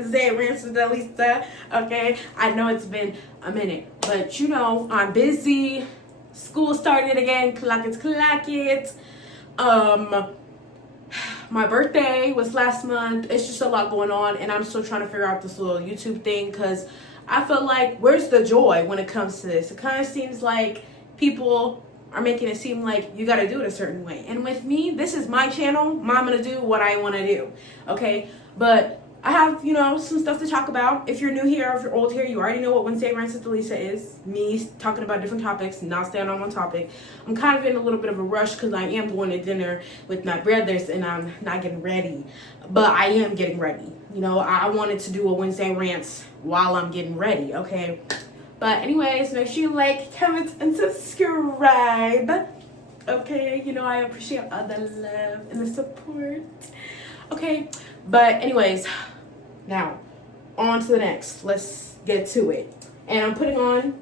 Wednesday Rants with Dalisa. Okay, I know it's been a minute, but you know, I'm busy. School started again. Clack it. My birthday was last month. It's just a lot going on, and I'm still trying to figure out this little YouTube thing because I feel like, where's the joy when it comes to this? It kind of seems like people are making it seem like you got to do it a certain way. And with me, this is my channel. I'm going to do what I want to do. Okay? But I have, you know, some stuff to talk about. If you're new here, or if you're old here, you already know what Wednesday Rants with Dalisa is. Me talking about different topics, not staying on one topic. I'm kind of in a little bit of a rush because I am going to dinner with my brothers and I'm not getting ready. But I am getting ready. You know, I wanted to do a Wednesday Rants while I'm getting ready, okay? But anyways, make sure you like, comment, and subscribe. Okay, you know I appreciate all the love and the support. Okay, but anyways, now on to the next. Let's get to it. And I'm putting on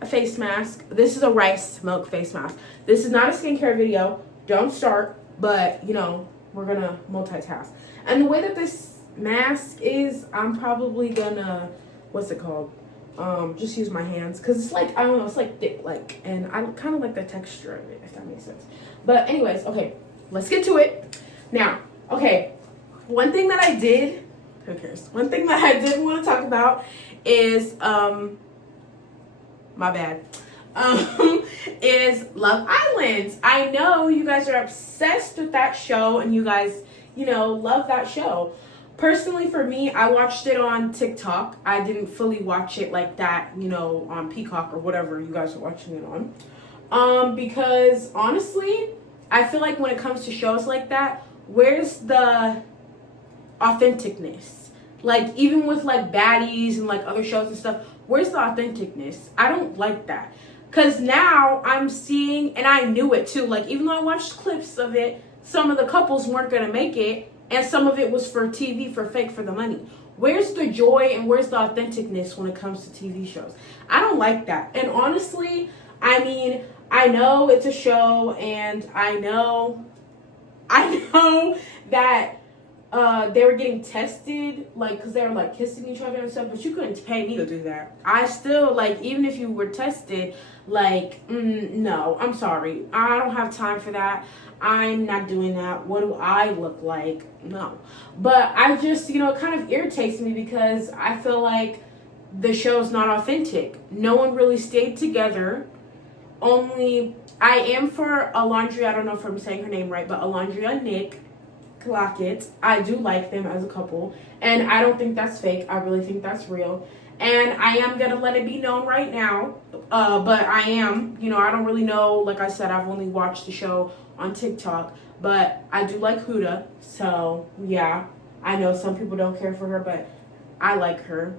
a face mask. This is a rice milk face mask. This is not a skincare video. Don't start, but you know, we're gonna multitask. And the way that this mask is, I'm probably gonna, what's it called? Just use my hands because it's like, I don't know, it's like thick, like, and I kind of like the texture of it, if that makes sense. But anyways, okay, let's get to it. Now, okay, one thing that I did, who cares? One thing that I did want to talk about is, my bad, is Love Island. I know you guys are obsessed with that show and you guys, you know, love that show. Personally, for me, I watched it on TikTok. I didn't fully watch it like that, you know, on Peacock or whatever you guys are watching it on. Because honestly, I feel like when it comes to shows like that, where's the authenticness? Like, even with like baddies and like other shows and stuff, where's the authenticness? I don't like that. Because now I'm seeing, and I knew it too, like even though I watched clips of it, some of the couples weren't going to make it. And some of it was for TV, for fake, for the money. Where's the joy and where's the authenticness when it comes to TV shows? I don't like that. And honestly, I mean, I know it's a show and I know that they were getting tested, like, because they were, like, kissing each other and stuff, but you couldn't pay me to do that. I still, like, even if you were tested, like, no, I'm sorry. I don't have time for that. I'm not doing that. What do I look like? No. But I just, you know, it kind of irritates me because I feel like the show's not authentic. No one really stayed together. Only, I am for Alondria, I don't know if I'm saying her name right, but Alondria and Nick, Clockett, I do like them as a couple. And I don't think that's fake. I really think that's real. And I am going to let it be known right now. But I am, you know, I don't really know. Like I said, I've only watched the show on TikTok. But I do like Huda. So, yeah. I know some people don't care for her, but I like her.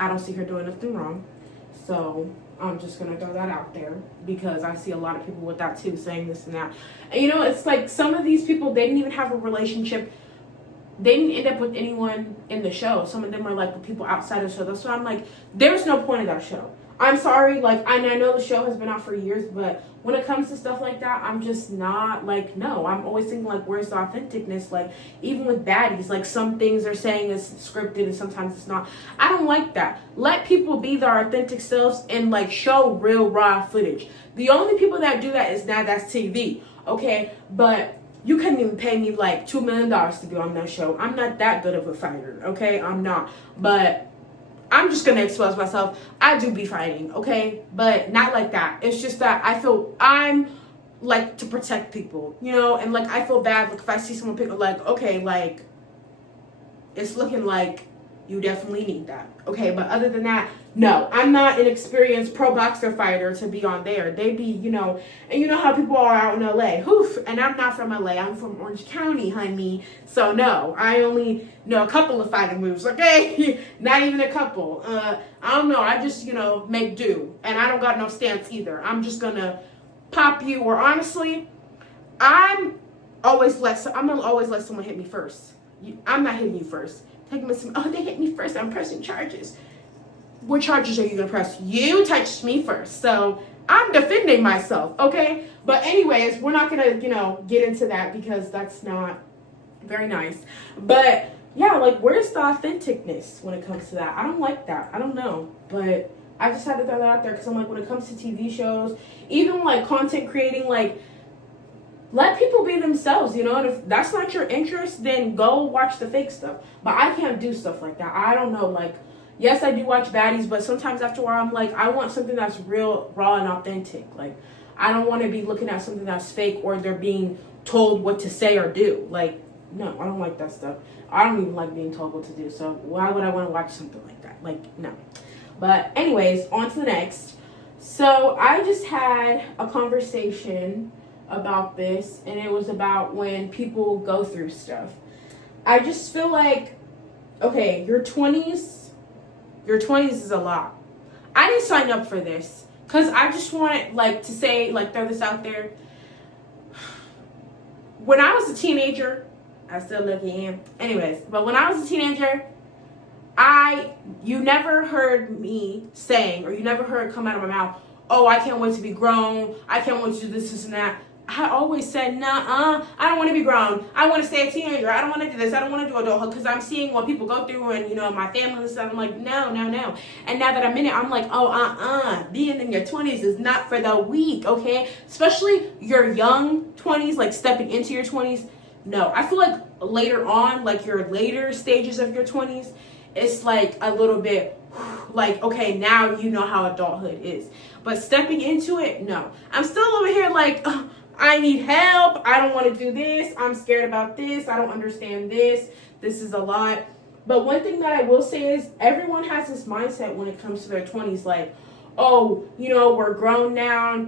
I don't see her doing nothing wrong. So, I'm just going to throw that out there. Because I see a lot of people with that too, saying this and that. And, you know, it's like some of these people, they didn't even have a relationship. They didn't end up with anyone in the show. Some of them are like the people outside of the show. That's why I'm like, there's no point of that show. I'm sorry, like, I know the show has been out for years, but when it comes to stuff like that, I'm just not, like, no. I'm always thinking, like, where's the authenticness? Like, even with baddies, like, some things they're saying is scripted and sometimes it's not. I don't like that. Let people be their authentic selves and, like, show real raw footage. The only people that do that is now that's TV, okay? But you couldn't even pay me, like, $2 million to be on that show. I'm not that good of a fighter, okay? I'm not. But I'm just going to expose myself. I do be fighting, okay? But not like that. It's just that I feel I'm, like, to protect people, you know? And, like, I feel bad, like, if I see someone pick, like, okay, like, it's looking like you definitely need that, okay? But other than that, no. I'm not an experienced pro boxer fighter to be on there. They be, you know, and you know how people are out in LA. Oof, and I'm not from LA. I'm from Orange County, honey. So, no. I only know a couple of fighting moves, okay? Not even a couple. I don't know. I just, you know, make do. And I don't got no stance either. I'm just going to pop you. Or honestly, I'm always gonna always let someone hit me first. I'm not hitting you first. They hit me first. I'm pressing charges. What charges are you going to press? You touched me first. So I'm defending myself, okay? But anyways, we're not going to, you know, get into that because that's not very nice. But yeah, like where's the authenticness when it comes to that? I don't like that. I don't know, but I just had to throw that out there because I'm like, when it comes to TV shows, even like content creating, like let people be themselves, you know. And if that's not your interest, then go watch the fake stuff. But I can't do stuff like that. I don't know, like. Yes, I do watch baddies, but sometimes after a while, I'm like, I want something that's real, raw, and authentic. Like, I don't want to be looking at something that's fake or they're being told what to say or do. Like, no, I don't like that stuff. I don't even like being told what to do. So why would I want to watch something like that? Like, no. But anyways, on to the next. So I just had a conversation about this, and it was about when people go through stuff. I just feel like, okay, your 20s is a lot. I didn't sign up for this because I just want like to say, like, throw this out there. When I was a teenager, I still look at him. Anyways, but when I was a teenager, you never heard me saying, or you never heard it come out of my mouth, oh, I can't wait to be grown. I can't wait to do this and that. I always said, I don't want to be grown. I want to stay a teenager. I don't want to do this. I don't want to do adulthood because I'm seeing what people go through and, you know, my family and stuff. I'm like, no. And now that I'm in it, I'm like, being in your 20s is not for the weak, okay? Especially your young 20s, like stepping into your 20s. No, I feel like later on, like your later stages of your 20s, it's like a little bit like, okay, now you know how adulthood is. But stepping into it, no. I'm still over here like, I need help. I don't want to do this. I'm scared about this. I don't understand this. This is a lot. But one thing that I will say is everyone has this mindset when it comes to their 20s, like, oh, you know, we're grown now.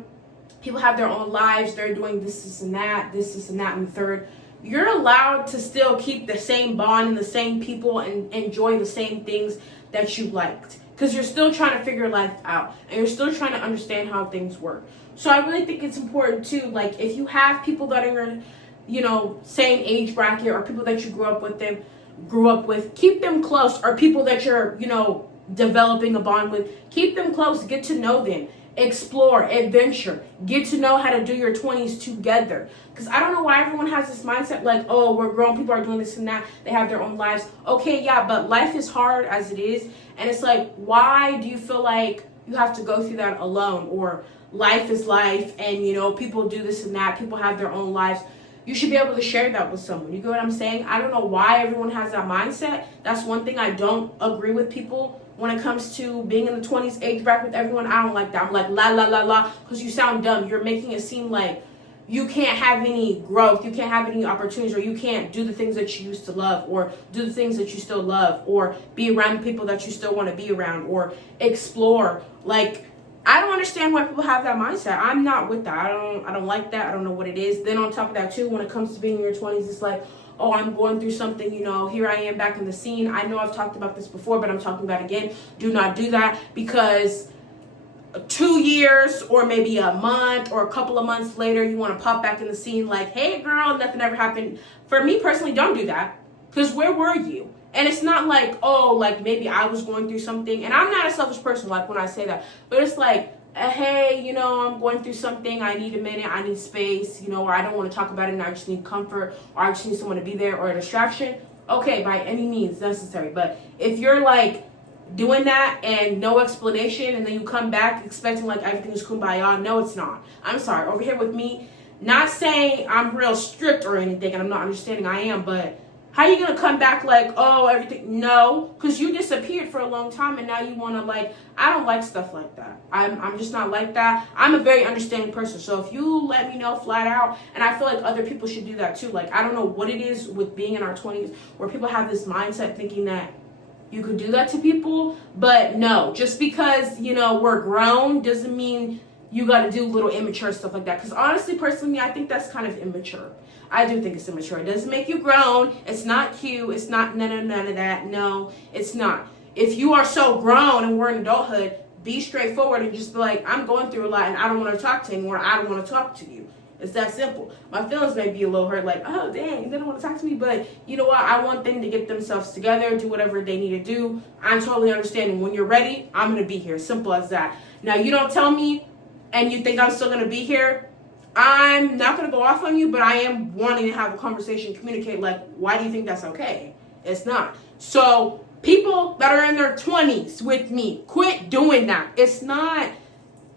People have their own lives. They're doing this and that, and the third. You're allowed to still keep the same bond and the same people and enjoy the same things that you liked. Because you're still trying to figure life out. And you're still trying to understand how things work. So I really think it's important too, like if you have people that are in, you know, same age bracket or people that you grew up with, keep them close, or people that you're, you know, developing a bond with, keep them close, get to know them, explore, adventure, get to know how to do your 20s together. Because I don't know why everyone has this mindset like, oh, we're grown, people are doing this and that, they have their own lives. Okay, yeah, but life is hard as it is. And it's like, why do you feel like you have to go through that alone? Or life is life, and you know, people do this and that, people have their own lives. You should be able to share that with someone. You get what I'm saying? I don't know why everyone has that mindset. That's one thing I don't agree with people when it comes to being in the 20s age bracket with everyone. I don't like that. I'm like, la, because you sound dumb. You're making it seem like you can't have any growth, you can't have any opportunities, or you can't do the things that you used to love, or do the things that you still love, or be around the people that you still want to be around, or explore. Like, I don't understand why people have that mindset. I'm not with that. I don't like that. I don't know what it is. Then on top of that too, when it comes to being in your 20s, it's like, oh, I'm going through something, you know, here I am back in the scene. I know I've talked about this before, but I'm talking about it again. Do not do that, because 2 years or maybe a month or a couple of months later, you want to pop back in the scene like, hey girl, nothing ever happened. For me personally, don't do that, because where were you? And it's not like, oh, like maybe I was going through something. And I'm not a selfish person, like when I say that. But it's like, hey, you know, I'm going through something. I need a minute. I need space, you know, or I don't want to talk about it and I just need comfort, or I just need someone to be there, or a distraction. Okay, by any means necessary. But if you're like doing that and no explanation, and then you come back expecting like everything is kumbaya, no, it's not. I'm sorry. Over here with me, not saying I'm real strict or anything, and I'm not understanding, I am, but how are you going to come back like, oh, everything? No, because you disappeared for a long time, and now you want to like, I don't like stuff like that. I'm just not like that. I'm a very understanding person. So if you let me know flat out, and I feel like other people should do that too. Like, I don't know what it is with being in our 20s where people have this mindset thinking that you could do that to people. But no, just because, you know, we're grown doesn't mean you got to do little immature stuff like that. Because honestly, personally, I think that's kind of immature. I do think it's immature. It doesn't make you grown. It's not cute. It's not none of that. No, it's not. If you are so grown and we're in adulthood, be straightforward and just be like, I'm going through a lot and I don't want to talk to anyone. I don't want to talk to you. It's that simple. My feelings may be a little hurt, like, oh, dang, they don't want to talk to me. But you know what? I want them to get themselves together, do whatever they need to do. I'm totally understanding. When you're ready, I'm going to be here. Simple as that. Now, you don't tell me and you think I'm still going to be here, I'm not going to go off on you, but I am wanting to have a conversation, communicate, like, why do you think that's okay? It's not. So people that are in their 20s with me, quit doing that. It's not.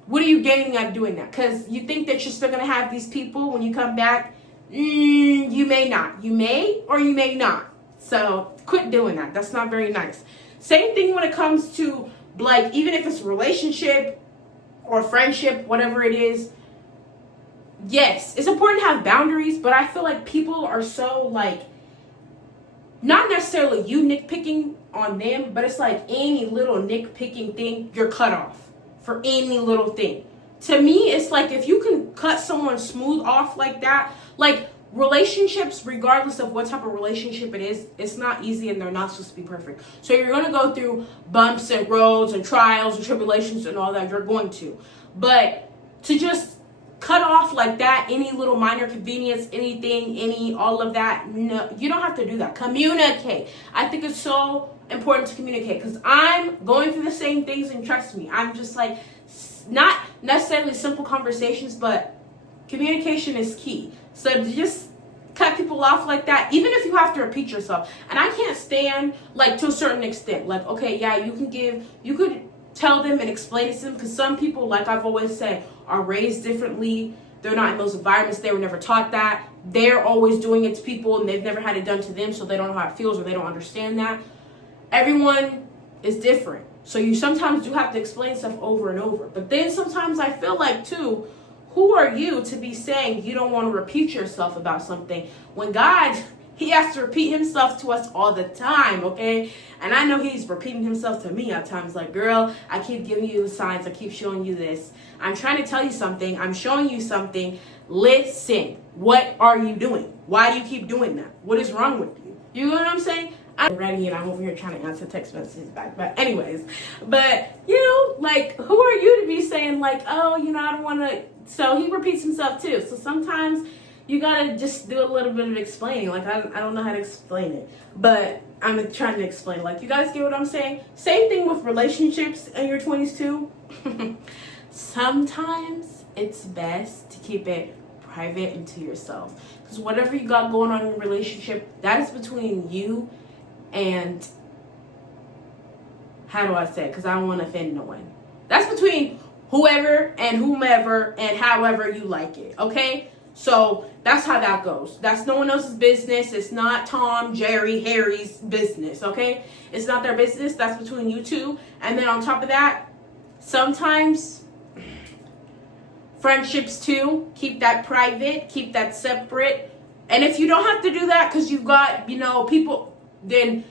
What are you gaining out of doing that? Because you think that you're still going to have these people when you come back. You may not. You may or you may not. So quit doing that. That's not very nice. Same thing when it comes to, like, even if it's a relationship or friendship, whatever it is. Yes, it's important to have boundaries, but I feel like people are so, like, not necessarily you nitpicking on them, but it's like any little nitpicking thing, you're cut off for any little thing. To me, it's like if you can cut someone smooth off like that, like relationships, regardless of what type of relationship it is, it's not easy and they're not supposed to be perfect. So you're going to go through bumps and roads and trials and tribulations and all that. You're going to. But to just cut off like that, any little minor convenience, anything, all of that, no, you don't have to do that. Communicate. I think it's so important to communicate because I'm going through the same things, and trust me, I'm just like, not necessarily simple conversations, but communication is key. So to just cut people off like that, even if you have to repeat yourself, and I can't stand, like, to a certain extent, like, okay, yeah, you could tell them and explain it to them, because some people, like I've always said, are raised differently. They're not in those environments. They were never taught that. They're always doing it to people, and they've never had it done to them, so they don't know how it feels, or they don't understand that. Everyone is different. So you sometimes do have to explain stuff over and over. But then sometimes I feel like, too, who are you to be saying you don't want to repeat yourself about something when God, he has to repeat himself to us all the time, okay? And I know he's repeating himself to me at times, like, girl, I keep giving you signs. I keep showing you this. I'm trying to tell you something. I'm showing you something. Listen. What are you doing? Why do you keep doing that? What is wrong with you? You know what I'm saying? I'm ready and I'm over here trying to answer text messages back. But anyways, like, who are you to be saying, like, oh, I don't want to. So he repeats himself too. So sometimes you got to just do a little bit of explaining. Like, I don't know how to explain it, but I'm trying to explain. Like, you guys get what I'm saying? Same thing with relationships in your 20s too. Sometimes it's best to keep it private and to yourself. Because whatever you got going on in your relationship, that is between you and, how do I say it? Because I don't want to offend no one. That's between whoever and whomever and however you like it, okay? So that's how that goes. That's no one else's business. It's not Tom, Jerry, Harry's business, okay? It's not their business. That's between you two. And then on top of that, sometimes friendships too, keep that private, keep that separate. And if you don't have to do that because you've got, people, then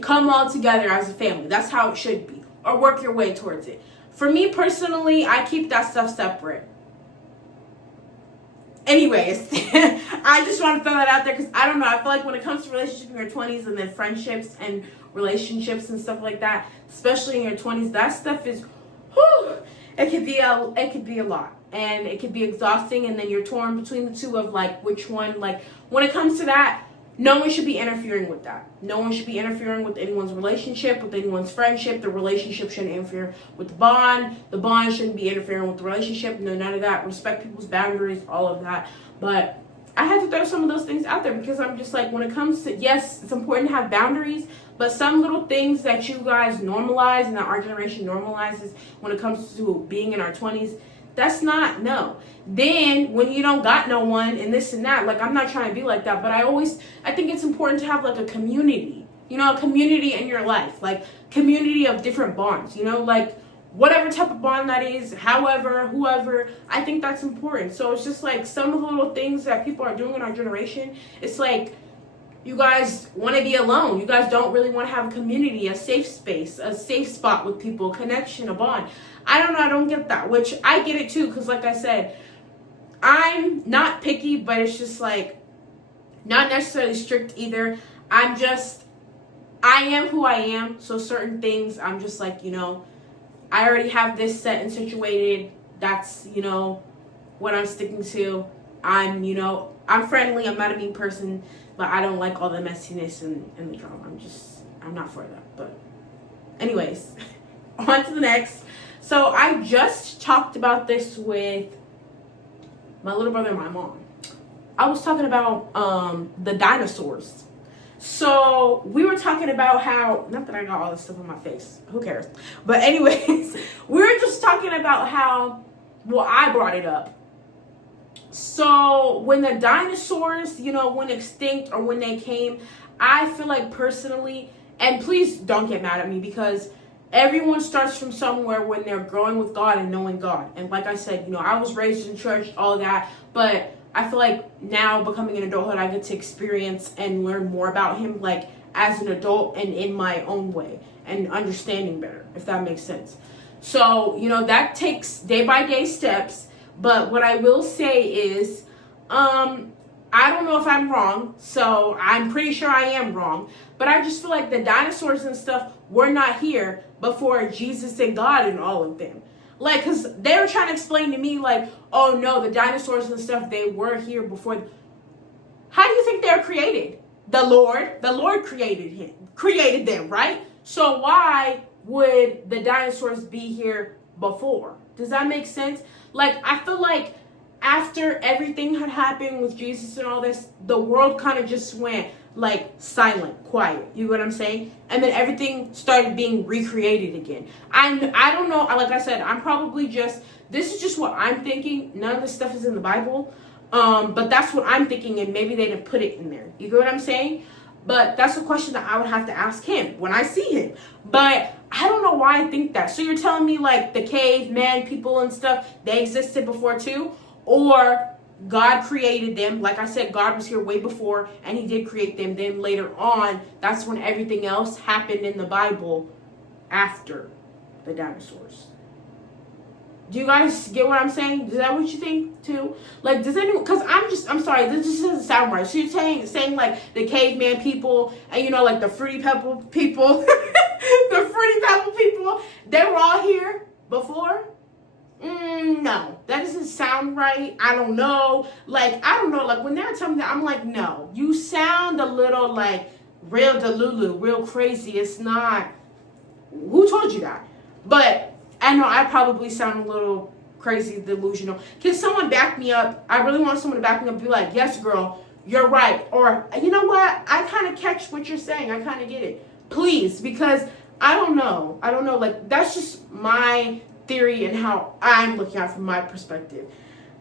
come all together as a family. That's how it should be. Or work your way towards it. For me personally, I keep that stuff separate. Anyways, I just want to throw that out there because I don't know. I feel like when it comes to relationships in your 20s and then friendships and relationships and stuff like that, especially in your 20s, that stuff is, it could be a lot. And it could be exhausting, and then you're torn between the two of, like, which one. Like, when it comes to that, no one should be interfering with that. No one should be interfering with anyone's relationship, with anyone's friendship. The relationship shouldn't interfere with the bond. The bond shouldn't be interfering with the relationship. No, none of that. Respect people's boundaries, all of that. But I had to throw some of those things out there because I'm just like, when it comes to, yes, it's important to have boundaries, but some little things that you guys normalize and that our generation normalizes when it comes to being in our 20s, that's not, no. Then when you don't got no one and this and that, like, I'm not trying to be like that, but I think it's important to have, like, a community, a community in your life, like community of different bonds, like whatever type of bond that is, however, whoever, I think that's important. So it's just like some of the little things that people are doing in our generation. It's like, you guys want to be alone. You guys don't really want to have a community, a safe space, a safe spot with people, connection, a bond. I don't know. I don't get that, which I get it too. Because like I said, I'm not picky, but it's just like not necessarily strict either. I am who I am. So certain things I'm just like, I already have this set and situated. That's, what I'm sticking to. I'm friendly. I'm not a mean person, but I don't like all the messiness and the drama. I'm not for that. But anyways, on to the next. So I just talked about this with my little brother and my mom. I was talking about the dinosaurs. So we were talking about how, not that I got all this stuff on my face, who cares? But anyways, we were just talking about how, well, I brought it up. So when the dinosaurs, went extinct or when they came, I feel like personally, and please don't get mad at me, because everyone starts from somewhere when they're growing with God and knowing God. And like I said, I was raised in church, all that, but I feel like now becoming an adulthood, I get to experience and learn more about him, like as an adult and in my own way and understanding better, if that makes sense. So, that takes day by day steps. But what I will say is, I don't know if I'm wrong, so I'm pretty sure I am wrong, but I just feel like the dinosaurs and stuff were not here before Jesus and God and all of them. Like, because they were trying to explain to me, like, oh no, the dinosaurs and stuff, they were here before. How do you think they were created? The Lord created them, right? So why would the dinosaurs be here before? Does that make sense? Like, I feel like after everything had happened with Jesus and all this, the world kind of just went like silent, quiet. You know what I'm saying? And then everything started being recreated again. I don't know. Like I said, I'm probably this is just what I'm thinking. None of this stuff is in the Bible. But that's what I'm thinking, and maybe they didn't put it in there. You get what I'm saying? But that's a question that I would have to ask him when I see him. But I don't know why I think that. So you're telling me like the caveman people and stuff, they existed before too? Or God created them. Like I said, God was here way before and he did create them. Then later on, that's when everything else happened in the Bible after the dinosaurs. Do you guys get what I'm saying? Is that what you think too? Like, does anyone, because I'm sorry, this just doesn't sound right. So you're saying like the caveman people and like the Fruity Pebble people, the Fruity Pebble people, they were all here before? No, that doesn't sound right. I don't know. Like, when they're telling me that, I'm like, no, you sound a little like real delulu, real crazy. It's not, who told you that? But I know I probably sound a little crazy, delusional. Can someone back me up? I really want someone to back me up and be like, yes, girl, you're right. Or, you know what? I kind of catch what you're saying. I kind of get it. Please, because I don't know. Like, that's just my theory and how I'm looking at it from my perspective.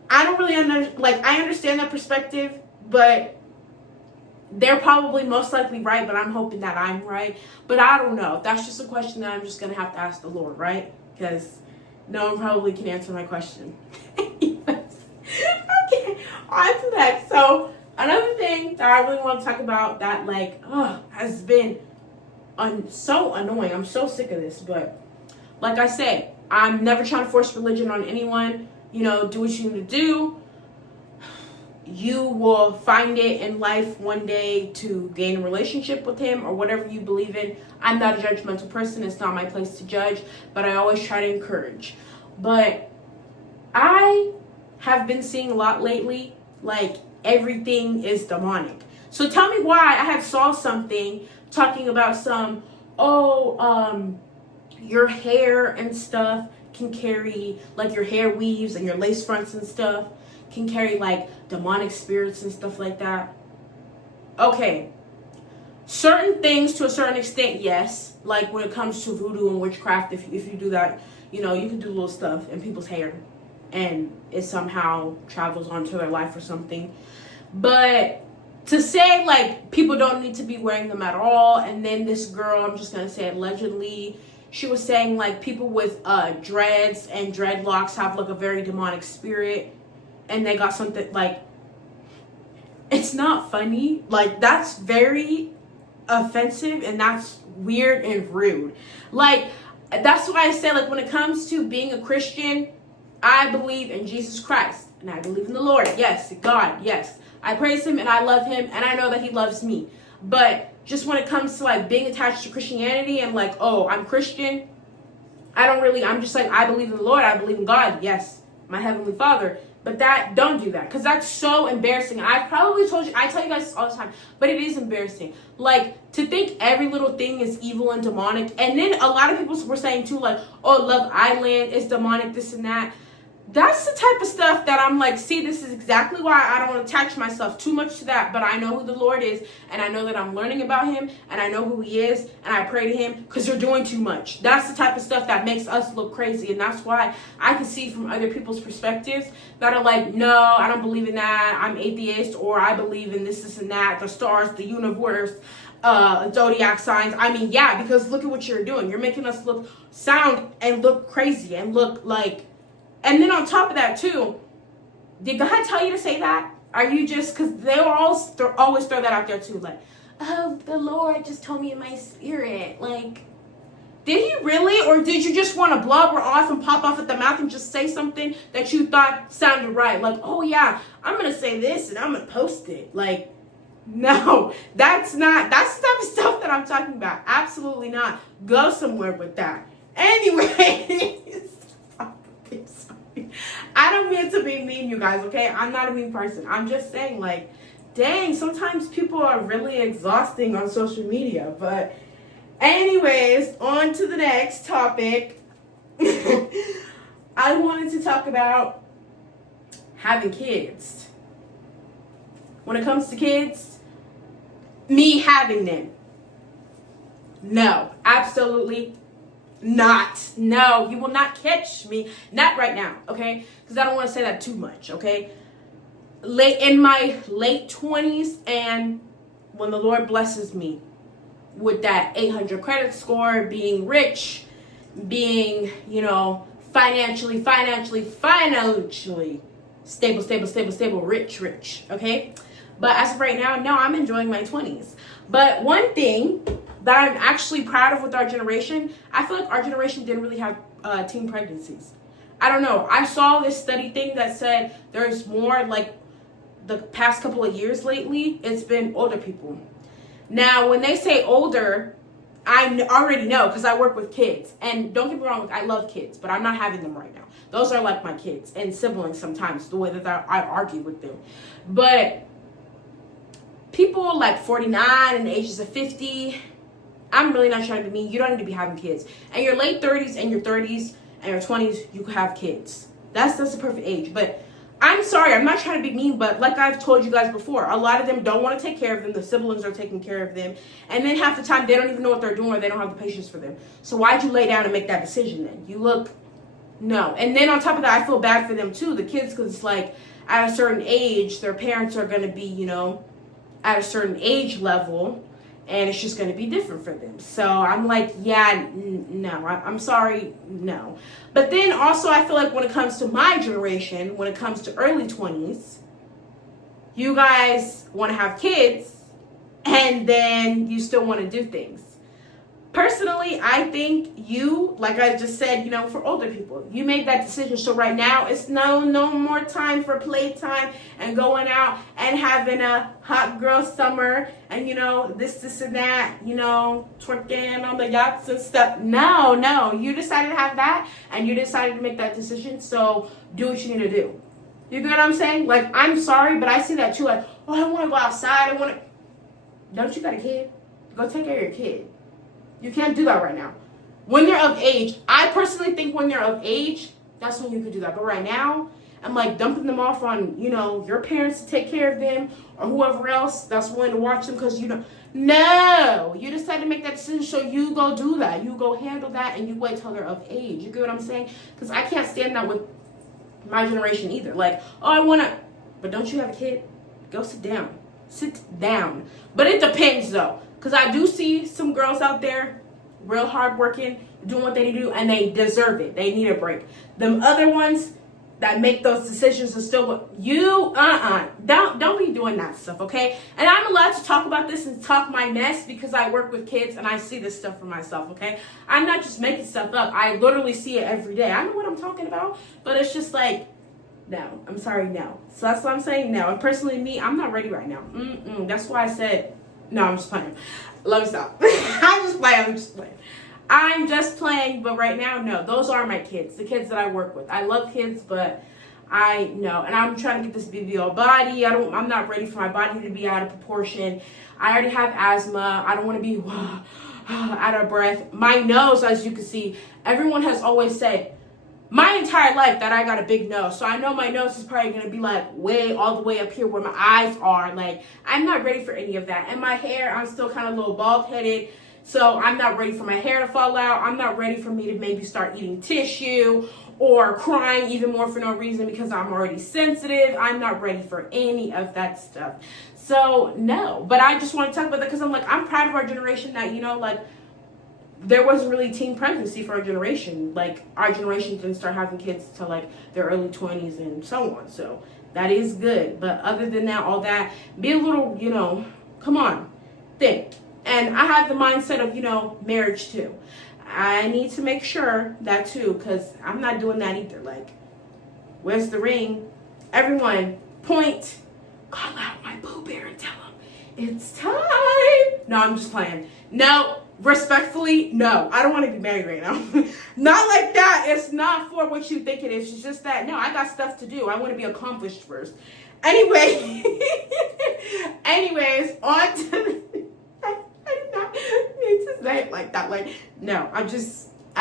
I don't really I understand that perspective, but they're probably most likely right, but I'm hoping that I'm right. But I don't know. That's just a question that I'm just going to have to ask the Lord, right? Because no one probably can answer my question. Yes. Okay, on to that. So another thing that I really want to talk about that has been so annoying. I'm so sick of this, but like I say, I'm never trying to force religion on anyone. Do what you need to do. You will find it in life one day to gain a relationship with him or whatever you believe in. I'm not a judgmental person. It's not my place to judge, but I always try to encourage. But I have been seeing a lot lately, like everything is demonic. So tell me why. I had saw something talking about your hair and stuff can carry, like your hair weaves and your lace fronts and stuff can carry like demonic spirits and stuff like that. Okay, certain things to a certain extent, yes. Like when it comes to voodoo and witchcraft, if you do that, you can do little stuff in people's hair and it somehow travels onto their life or something. But to say like people don't need to be wearing them at all, and then this girl, I'm just gonna say allegedly, she was saying like people with dreads and dreadlocks have like a very demonic spirit, and they got something like, it's not funny. Like, that's very offensive and that's weird and rude. Like, that's why I say, like, when it comes to being a Christian, I believe in Jesus Christ and I believe in the Lord. Yes, God, yes. I praise him and I love him and I know that he loves me. But just when it comes to like being attached to Christianity and like, oh, I'm Christian, I'm just like, I believe in the Lord, I believe in God, yes, my Heavenly Father. But don't do that, because that's so embarrassing. I probably told you, I tell you guys this all the time, but it is embarrassing. Like, to think every little thing is evil and demonic. And then a lot of people were saying too, like, oh, Love Island is demonic, this and that. that's the type of stuff that I'm like, see, this is exactly why I don't attach myself too much to that, but I know who the Lord is, and I know that I'm learning about him, and I know who he is, and I pray to him, because you're doing too much. That's the type of stuff that makes us look crazy, and that's why I can see from other people's perspectives that are like, no, I don't believe in that, I'm atheist, or I believe in this and that, the stars, the universe, zodiac signs. I mean, yeah, because look at what you're doing. You're making us sound and look crazy, and look like. And then on top of that, too, did God tell you to say that? Are you just, because they will always throw that out there, too. Like, oh, the Lord just told me in my spirit. Like, did he really? Or did you just want to blubber off and pop off at the mouth and just say something that you thought sounded right? Like, oh, yeah, I'm going to say this and I'm going to post it. Like, no, that's the type of stuff that I'm talking about. Absolutely not. Go somewhere with that. Anyways. I don't mean to be mean, you guys, okay? I'm not a mean person. I'm just saying, like, dang, sometimes people are really exhausting on social media. But anyways, on to the next topic. I wanted to talk about having kids. When it comes to kids, me having them. No, absolutely not. No, you will not catch me. Not right now, okay? Because I don't want to say that too much, okay? In my late 20s, and when the Lord blesses me with that 800 credit score, being rich, being, financially stable, rich, okay? But as of right now, no, I'm enjoying my 20s. But one thing that I'm actually proud of with our generation, I feel like our generation didn't really have teen pregnancies. I don't know. I saw this study thing that said there's more, like, the past couple of years lately, it's been older people. Now, when they say older, I already know because I work with kids. And don't get me wrong, I love kids, but I'm not having them right now. Those are like my kids and siblings sometimes, the way that I argue with them. But people like 49 and the ages of 50, I'm really not trying to be mean. You don't need to be having kids. And your late 30s and your 30s and your 20s, you can have kids. That's the perfect age. But I'm sorry, I'm not trying to be mean, but like I've told you guys before, a lot of them don't want to take care of them. The siblings are taking care of them. And then half the time, they don't even know what they're doing, or they don't have the patience for them. So why'd you lay down and make that decision then? No. And then on top of that, I feel bad for them too, the kids, because it's like at a certain age, their parents are going to be, at a certain age level, and it's just going to be different for them. So I'm like, yeah, no, I'm sorry, no. But then also I feel like when it comes to my generation, when it comes to early 20s, you guys want to have kids, and then you still want to do things. Personally, I think you, like I just said, for older people, you made that decision. So right now, it's no more time for playtime and going out and having a hot girl summer and, this and that, twerking on the yachts and stuff. No. You decided to have that, and you decided to make that decision. So do what you need to do. You get what I'm saying? Like, I'm sorry, but I see that too. Like, I want to go outside. Don't you got a kid? Go take care of your kid. You can't do that right now. When they're of age, I personally think when they're of age, that's when you could do that. But right now, I'm like dumping them off on, your parents to take care of them, or whoever else that's willing to watch them, because no, you decide to make that decision, so you go do that. You go handle that, and you wait till they're of age. You get what I'm saying? Because I can't stand that with my generation either. Like, but don't you have a kid? Go sit down. Sit down. But it depends though. Because I do see some girls out there, real hardworking, doing what they need to do, and they deserve it. They need a break. Them other ones that make those decisions are still, don't be doing that stuff, okay? And I'm allowed to talk about this and talk my mess because I work with kids and I see this stuff for myself, okay? I'm not just making stuff up. I literally see it every day. I know what I'm talking about, but it's just like, no. I'm sorry, no. So that's what I'm saying, no. And personally, me, I'm not ready right now. That's why I said, no, I'm just playing. Let me stop. I'm just playing, but right now, no. Those are my kids, the kids that I work with. I love kids, but and I'm trying to get this BBL body. I'm not ready for my body to be out of proportion. I already have asthma. I don't want to be out of breath. My nose, as you can see, everyone has always said, my entire life that I got a big nose. So I know my nose is probably going to be like way all the way up here where my eyes are. Like, I'm not ready for any of that. And my hair, I'm still kind of a little bald headed. So I'm not ready for my hair to fall out. I'm not ready for me to maybe start eating tissue or crying even more for no reason because I'm already sensitive. I'm not ready for any of that stuff. So no, but I just want to talk about that because I'm like, I'm proud of our generation that, you know, like, there wasn't really teen pregnancy for our generation. Like, our generation didn't start having kids till like their early 20s and so on. So that is good. But other than that, all that, be a little, you know, come on, think. And I have the mindset of, you know, marriage too. I need to make sure that too, because I'm not doing that either. Like, where's the ring? Everyone, point, call out my boo bear and tell him it's time. No, I'm just playing. No. Respectfully, no, I don't want to be married right now. Not like that. It's not for what you think it is. It's just that, no, I got stuff to do. I want to be accomplished first. Anyway, anyways, on to, I did not mean to say it like that. Like, no, I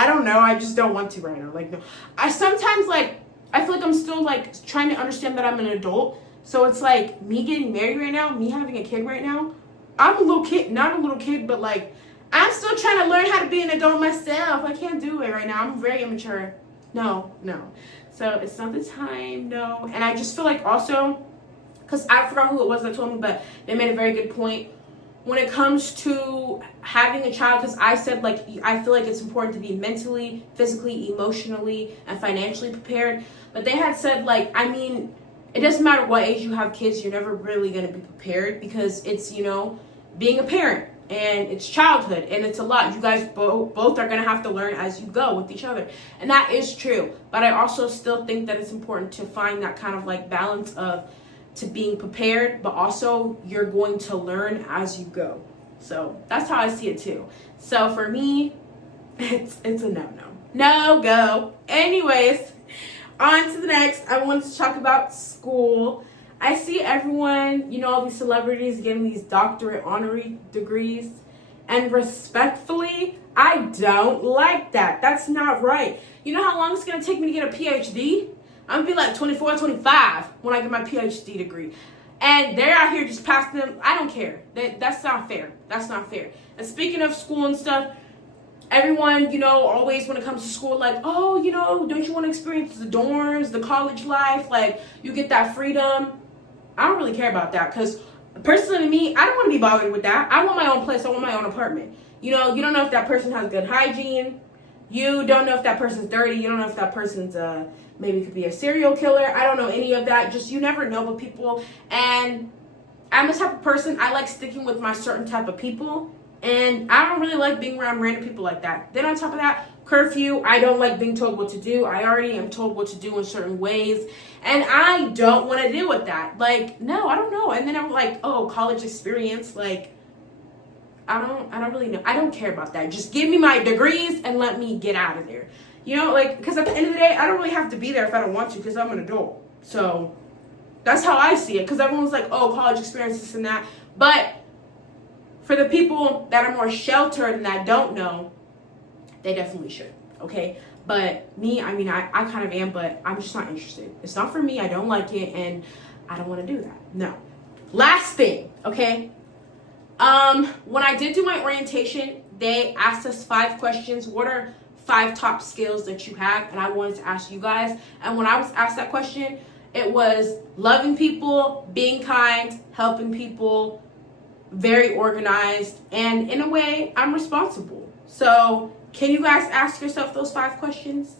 don't know. I just don't want to right now. Like, no, I sometimes, like, I feel like I'm still, like, trying to understand that I'm an adult. So it's like me getting married right now, me having a kid right now. I'm a little kid, not a little kid, but like, I'm still trying to learn how to be an adult myself. I can't do it right now. I'm very immature. No. So it's not the time, no. And I just feel like also, because I forgot who it was that told me, but they made a very good point. When it comes to having a child, because I said, like, I feel like it's important to be mentally, physically, emotionally, and financially prepared. But they had said, like, I mean, it doesn't matter what age you have kids, you're never really going to be prepared because it's, you know, being a parent. And it's childhood, and it's a lot. You guys both are going to have to learn as you go with each other. And that is true. But I also still think that it's important to find that kind of like balance of to being prepared, but also you're going to learn as you go. So that's how I see it too. So for me, it's a no-no. No-go. Anyways, on to the next. I wanted to talk about school. I see everyone, you know, all these celebrities getting these doctorate honorary degrees. And respectfully, I don't like that. That's not right. You know how long it's going to take me to get a PhD? I'm going to be like 24, 25 when I get my PhD degree. And they're out here just passing them. I don't care. That's not fair. That's not fair. And speaking of school and stuff, everyone, you know, always when it comes to school, like, oh, you know, don't you want to experience the dorms, the college life? Like, you get that freedom. I don't really care about that because personally to me, I don't want to be bothered with that. I want my own place. I want my own apartment. You know, you don't know if that person has good hygiene. You don't know if that person's dirty. You don't know if that person's maybe could be a serial killer. I don't know any of that. Just you never know with people. And I'm the type of person, I like sticking with my certain type of people. And I don't really like being around random people like that. Then on top of that, curfew, I don't like being told what to do. I already am told what to do in certain ways. And I don't want to deal with that. Like, no, I don't know. And then I'm like, oh, college experience. Like, I don't really know. I don't care about that. Just give me my degrees and let me get out of there. You know, like, because at the end of the day, I don't really have to be there if I don't want to because I'm an adult. So that's how I see it. Because everyone's like, oh, college experience, this and that. But for the people that are more sheltered and that don't know, they definitely should, okay? But me, I mean, I kind of am, but I'm just not interested. It's not for me. I don't like it, and I don't want to do that. No. Last thing, okay? When I did do my orientation, they asked us 5 questions. What are 5 top skills that you have? And I wanted to ask you guys. And when I was asked that question, it was loving people, being kind, helping people, very organized, and in a way, I'm responsible. So can you guys ask yourself those 5 questions?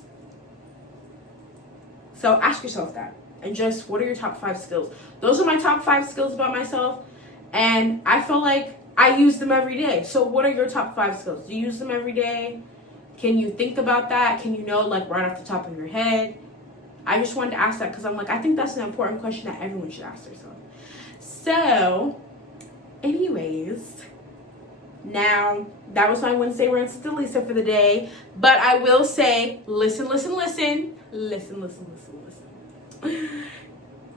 So ask yourself that. And just, what are your top 5 skills? Those are my top 5 skills about myself. And I feel like I use them every day. So what are your top 5 skills? Do you use them every day? Can you think about that? Can you know, like, right off the top of your head? I just wanted to ask that because I'm like, I think that's an important question that everyone should ask themselves. So, anyways, now that was my Wednesday rant with Dalisa for the day. But I will say, listen.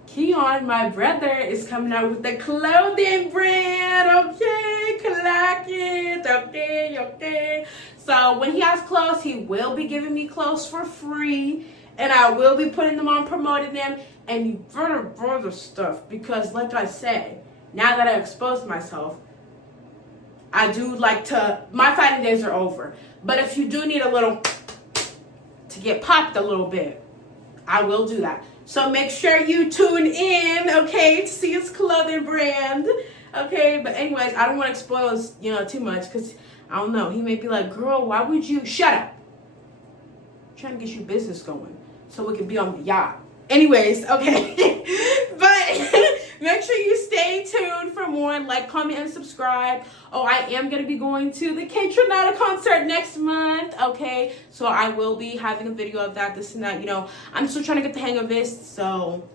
Keon, my brother, is coming out with the clothing brand. Okay, clock it. Okay. So when he has clothes, he will be giving me clothes for free. and I will be putting them on, promoting them, and further stuff. Because, like I said, now that I exposed myself, I do like to. My fighting days are over. But if you do need a little to get popped a little bit, I will do that. So make sure you tune in, okay, to see his clothing brand. Okay, but anyways, I don't want to expose, too much, because I don't know. He may be like, girl, why would you? Shut up. I'm trying to get you business going so we can be on the yacht. Anyways, okay. But make sure you stay tuned for more. Like, comment, and subscribe. Oh, I am going to be going to the K-Tronada concert next month. Okay, so I will be having a video of that, this and that. I'm still trying to get the hang of this, so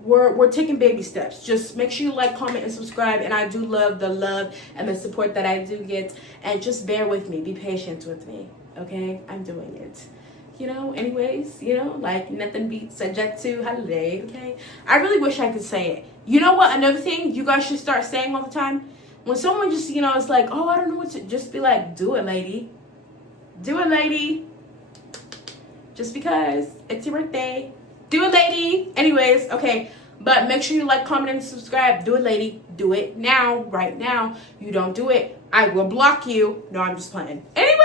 we're taking baby steps. Just make sure you like, comment, and subscribe. And I do love the love and the support that I do get. And just bear with me. Be patient with me. Okay? I'm doing it. Anyways, like nothing beats a jet to holiday. Okay? I really wish I could say it. You know what? Another thing you guys should start saying all the time. When someone just, is like, oh, I don't know what to, just be like, do it, lady. Do it, lady. Just because it's your birthday. Do it, lady. Anyways, okay. But make sure you like, comment, and subscribe. Do it, lady. Do it now, right now. You don't do it, I will block you. No, I'm just playing. Anyway.